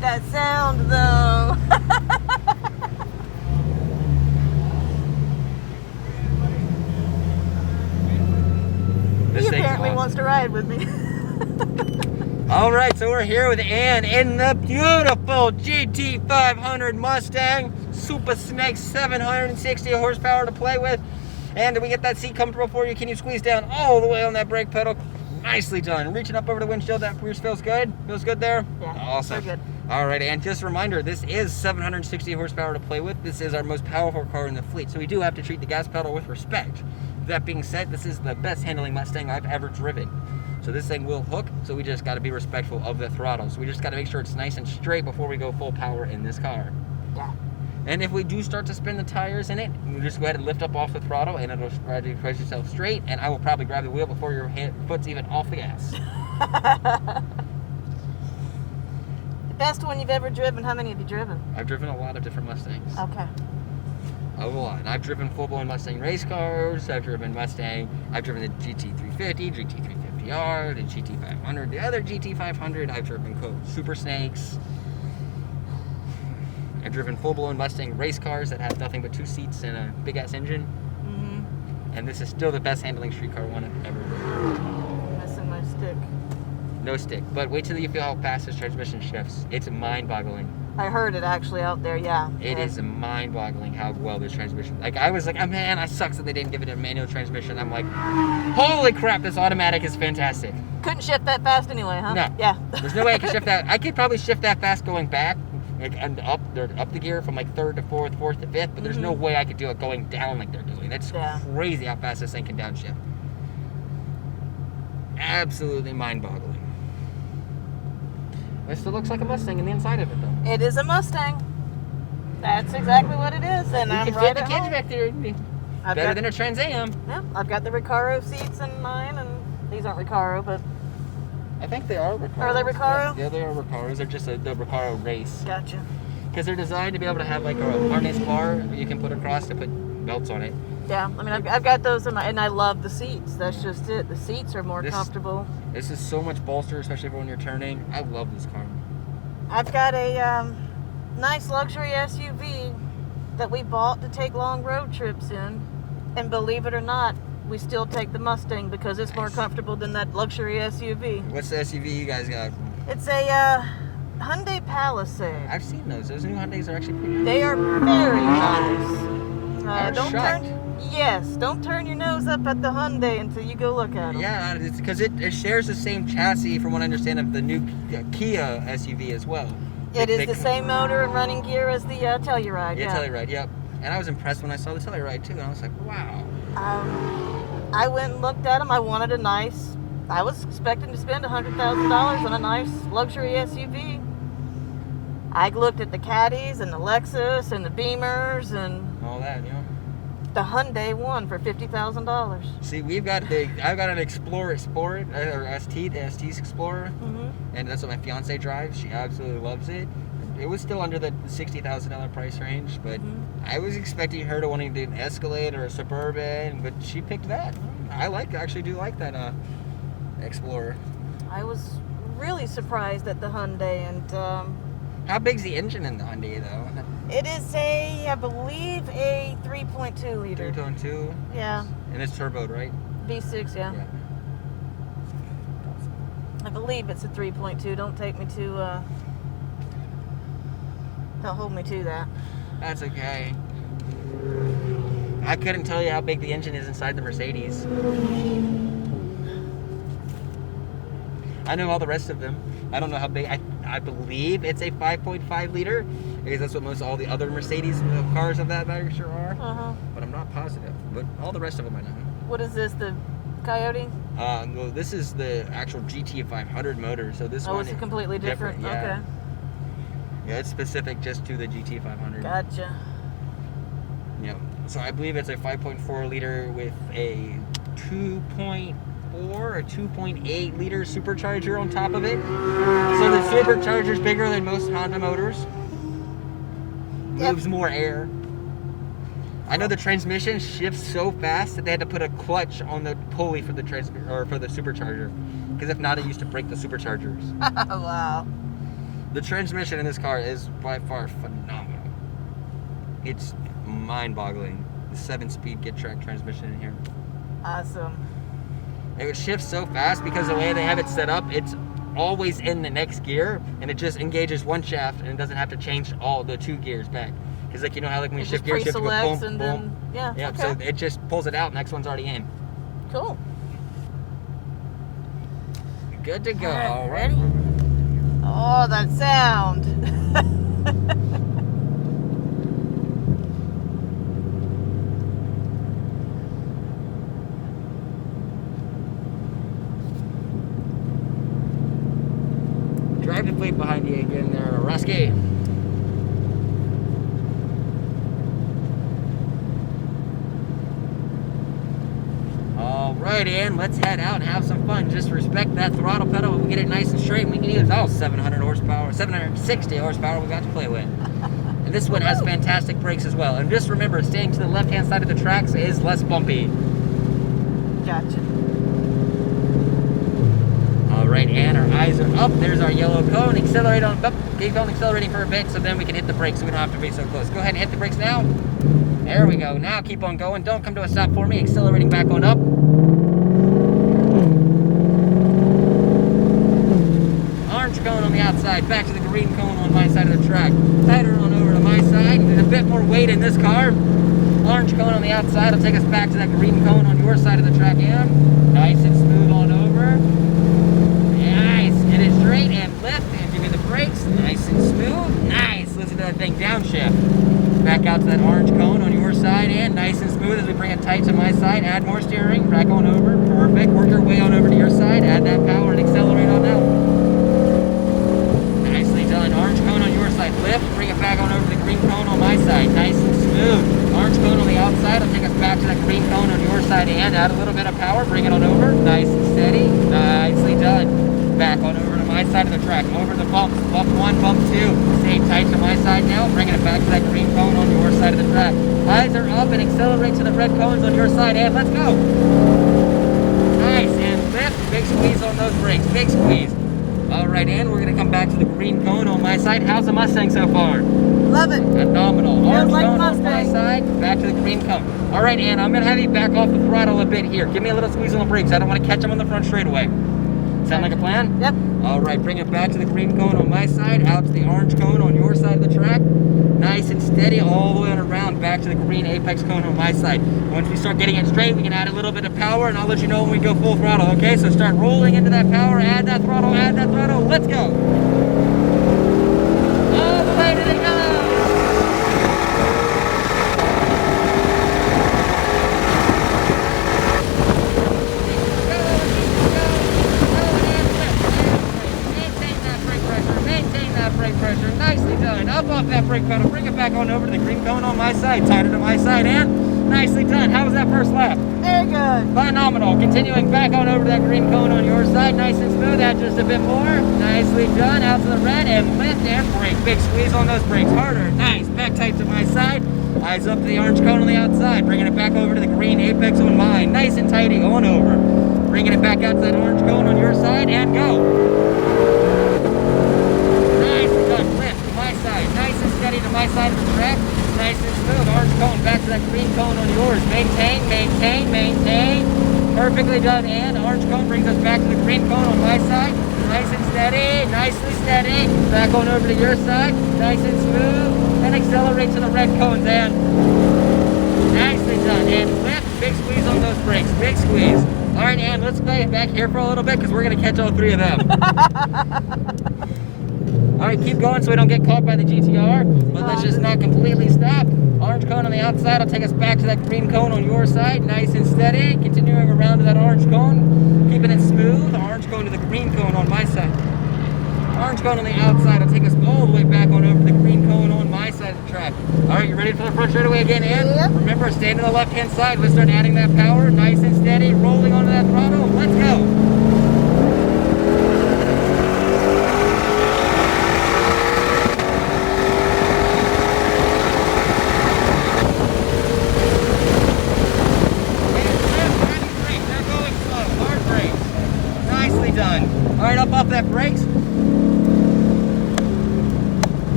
That sound, though. He apparently wants to ride with me. All right, so we're here with Ann in the beautiful GT500 Mustang. Super Snake, 760 horsepower to play with. And we get that seat comfortable for you. Can you squeeze down all the way on that brake pedal? Nicely done. Reaching up over the windshield, that rear feels good? Feels good there? Yeah, awesome. good. All right, and just a reminder, this is 760 horsepower to play with. This is our most powerful car in the fleet, so we do have to treat the gas pedal with respect. That being said, this is the best handling Mustang I've ever driven. So this thing will hook, so we just got to be respectful of the throttle. So we just got to make sure it's nice and straight before we go full power in this car. Yeah. And if we do start to spin the tires in it, we'll just go ahead and lift up off the throttle, and it'll gradually push yourself straight, and I will probably grab the wheel before your foot's even off the gas. The best one you've ever driven, how many have you driven? I've driven a lot of different Mustangs. Okay. A lot. I've driven full-blown Mustang race cars. I've driven the GT350, GT350R, the GT500, the other GT500. I've driven Super Snakes. I've driven full-blown Mustang race cars that have nothing but 2 seats and a big-ass engine. Mm-hmm. And this is still the best handling street car one I've ever driven. Missing my stick. No stick. But wait till you feel how fast this transmission shifts. It's mind-boggling. I heard it actually out there, yeah. It is mind-boggling how well this transmission. Like, I was like, oh man, I sucks that they didn't give it a manual transmission. I'm like, holy crap, this automatic is fantastic. Couldn't shift that fast anyway, huh? No. Yeah. There's no way I could shift that. I could probably shift that fast going back, like, and up the gear from like 3rd to 4th, 4th to 5th, but there's no way I could do it going down like they're doing. That's crazy how fast this thing can downshift. Absolutely mind-boggling. It still looks like a Mustang in the inside of it, though. It is a Mustang. That's exactly what it is, and I'm right at home. You can fit the kids back there. Better than a Trans Am. Yeah, I've got the Recaro seats in mine, and these aren't Recaro, but... I think they are Recaro. Are they Recaro? Yeah, they are Recaros. They're just the Recaro race. Gotcha. Because they're designed to be able to have like a harness bar you can put across to put belts on it. Yeah, I mean, I've got those in my, and I love the seats. That's just it. The seats are more comfortable. This is so much bolster, especially for when you're turning. I love this car. I've got a nice luxury SUV that we bought to take long road trips in, and believe it or not, we still take the Mustang because it's more comfortable than that luxury SUV. What's the SUV you guys got? It's a Hyundai Palisade. I've seen those. Those new Hyundais are actually pretty nice. They are very nice. Don't turn your nose up at the Hyundai until you go look at them. Yeah, it's because it shares the same chassis, from what I understand, of the new Kia SUV as well. It is the same motor and running gear as the Telluride. Yeah, Telluride, yep. And I was impressed when I saw the Telluride too, and I was like, wow. I went and looked at them. I wanted a nice, I was expecting to spend $100,000 on a nice luxury SUV. I looked at the Caddies and the Lexus and the Beamers and all that, yeah. The Hyundai won for $50,000. See, I've got an Explorer Sport, or ST, the ST's Explorer, and that's what my fiance drives. She absolutely loves it. It was still under the $60,000 price range, but I was expecting her to wanting to do an Escalade or a Suburban, but she picked that. I actually do like that Explorer. I was really surprised at the Hyundai, and how big's the engine in the Hyundai though? It is I believe, a 3.2 liter. 3.2? Yeah. And it's turboed, right? V6, yeah. I believe it's a 3.2. Don't take me to, don't hold me to that. That's okay. I couldn't tell you how big the engine is inside the Mercedes. I know all the rest of them. I don't know how big. I believe it's a 5.5 liter, because that's what all the other Mercedes cars of that nature are. But I'm not positive. But all the rest of them I know. What is this, the Coyote? No, this is the actual GT500 motor. So this one is completely different. Yeah. Okay. Yeah, it's specific just to the GT500. Gotcha. Yeah. So I believe it's a 5.4 liter with a 2.4 or 2.8 liter supercharger on top of it. So the supercharger's bigger than most Honda motors. Moves more air. I know the transmission shifts so fast that they had to put a clutch on the pulley for the for the supercharger. because if not, it used to break the superchargers. Wow. The transmission in this car is by far phenomenal. It's mind-boggling. The 7-speed get-track transmission in here. Awesome. It shifts so fast because the way they have it set up, it's always in the next gear, and it just engages one shaft, and it doesn't have to change all the 2 gears back. Because like, you know how like when you shift gears, you have to go boom, boom. Then, yeah, okay. So it just pulls it out, next one's already in. Cool. Good to go. All right. Ready? Oh, that sound. Drive the fleet behind you again there, Rusky. Alright, and let's head out and have some fun. Just respect that throttle pedal. We'll get it nice and straight. We can use all 700 horsepower, 760 horsepower we got to play with. And this one has fantastic brakes as well. And just remember, staying to the left-hand side of the tracks is less bumpy. Gotcha. Alright, and our eyes are up. There's our yellow cone. Accelerate on up. Keep on accelerating for a bit so then we can hit the brakes so we don't have to be so close. Go ahead and hit the brakes now. There we go. Now keep on going. Don't come to a stop for me. Accelerating back on up. Orange cone on the outside. Back to the green cone on my side of the track. Tighter on over to my side. There's a bit more weight in this car. Orange cone on the outside will take us back to that green cone on your side of the track. And nice and smooth on over. Nice. Get it straight and lift and give me the brakes. Nice and smooth. Nice. Listen to that thing downshift. Back out to that orange cone on your side and nice and smooth as we bring it tight to my side. Add more steering. Back on over. Perfect. Work your way on over to your side. Add that power and accelerate on out. Nicely done. Orange cone on your side. Lift. Bring it back on over to the green cone on my side. Nice and smooth. Orange cone on the outside will take us back to that green cone on your side and add a little bit of power. Bring it on over. Nice and steady. Nicely done. Back on over to my side of the track. Over the bumps. Bump 1, bump 2. Stay tight to my side now. Bringing it back to that green cone on your side of the track. Eyes are up and accelerate to the red cones on your side and let's go. Nice and lift. Big squeeze on those brakes. Big squeeze. Alright, and we're going to come back to the green cone on my side. How's the Mustang so far? Love it. Phenomenal. Orange like cone Mustang. on my side, back to the green cone. Alright, and I'm going to have you back off the throttle a bit here. Give me a little squeeze on the brakes. I don't want to catch them on the front straightaway. Sound like a plan? Yep. Alright, bring it back to the green cone on my side, out to the orange cone on your side of the track. Nice and steady all the way on around, back to the green apex cone on my side. Once we start getting it straight, we can add a little bit of power, and I'll let you know when we go full throttle, okay? So start rolling into that power, add that throttle, let's go! All the way to the yellow! Nicely done. Up off that brake pedal. Bring it back on over to the green cone on my side. Tighter to my side. And nicely done. How was that first lap? Very good. Phenomenal. Continuing back on over to that green cone on your side. Nice and smooth. Add just a bit more. Nicely done. Out to the red and lift and brake. Big squeeze on those brakes. Harder. Nice. Back tight to my side. Eyes up to the orange cone on the outside. Bringing it back over to the green apex on mine. Nice and tighty on over. Bringing it back out to that orange cone on your side and go. To my side of the track, nice and smooth. Orange cone back to that green cone on yours. Maintain, maintain, maintain. Perfectly done. And orange cone brings us back to the green cone on my side. Nice and steady, nicely steady. Back on over to your side, nice and smooth. And accelerate to the red cones. And nicely done. And lift, big squeeze on those brakes. Big squeeze. All right, and let's play it back here for a little bit because we're gonna catch all 3 of them. Alright, keep going so we don't get caught by the GTR, but let's just not completely stop. Orange cone on the outside will take us back to that green cone on your side, nice and steady. Continuing around to that orange cone, keeping it smooth. Orange cone to the green cone on my side. Orange cone on the outside will take us all the way back on over to the green cone on my side of the track. Alright, you ready for the front straightaway again, Ann? Yep. Remember, stand to the left-hand side. Let's start adding that power, nice and steady, rolling onto that throttle. Let's go. Alright, up off that brakes.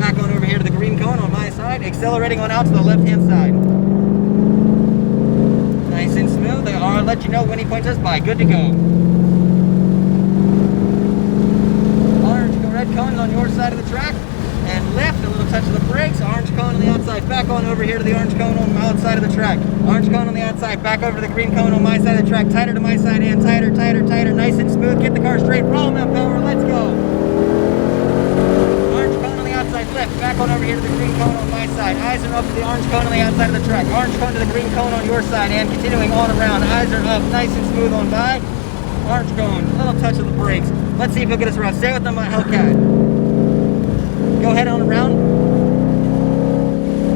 Back on over here to the green cone on my side. Accelerating on out to the left-hand side. Nice and smooth. I'll let you know when he points us by. Good to go. Orange, red cone on your side of the track. And left, a little touch of the brakes. Orange cone on the outside. Back on over here to the orange cone on the outside of the track. Orange cone on the outside. Back over to the green cone on my side of the track. Tighter to my side and tighter, tighter, tighter. Nice and smooth. Get the car straight. Roll them power. Let's go. Orange cone on the outside. Left. Back on over here to the green cone on my side. Eyes are up to the orange cone on the outside of the track. Orange cone to the green cone on your side. And continuing on around. Eyes are up. Nice and smooth on by. Orange cone. Little touch of the brakes. Let's see if he'll get us around. Stay with them, Hellcat. Go ahead on around.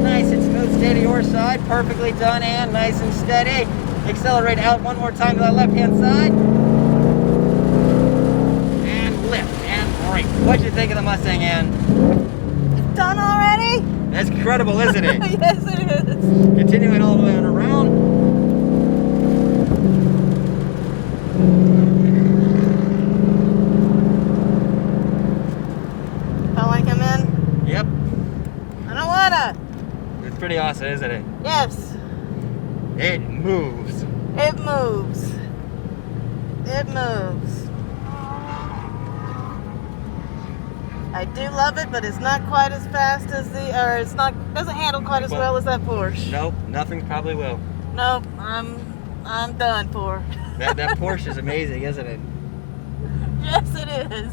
Nice and smooth, stay to your side. Perfectly done and nice and steady. Accelerate out one more time to the left-hand side. And lift and brake. What'd you think of the Mustang, Ann? It's done already? That's incredible, isn't it? Yes, it is. Continuing all the way on around. Yep. I don't wanna. It's pretty awesome, isn't it? Yes. It moves. It moves. It moves. I do love it, but it's not quite as fast as doesn't handle quite as well as that Porsche. Nope, nothing probably will. Nope, I'm done for. That Porsche is amazing, isn't it? Yes, it is.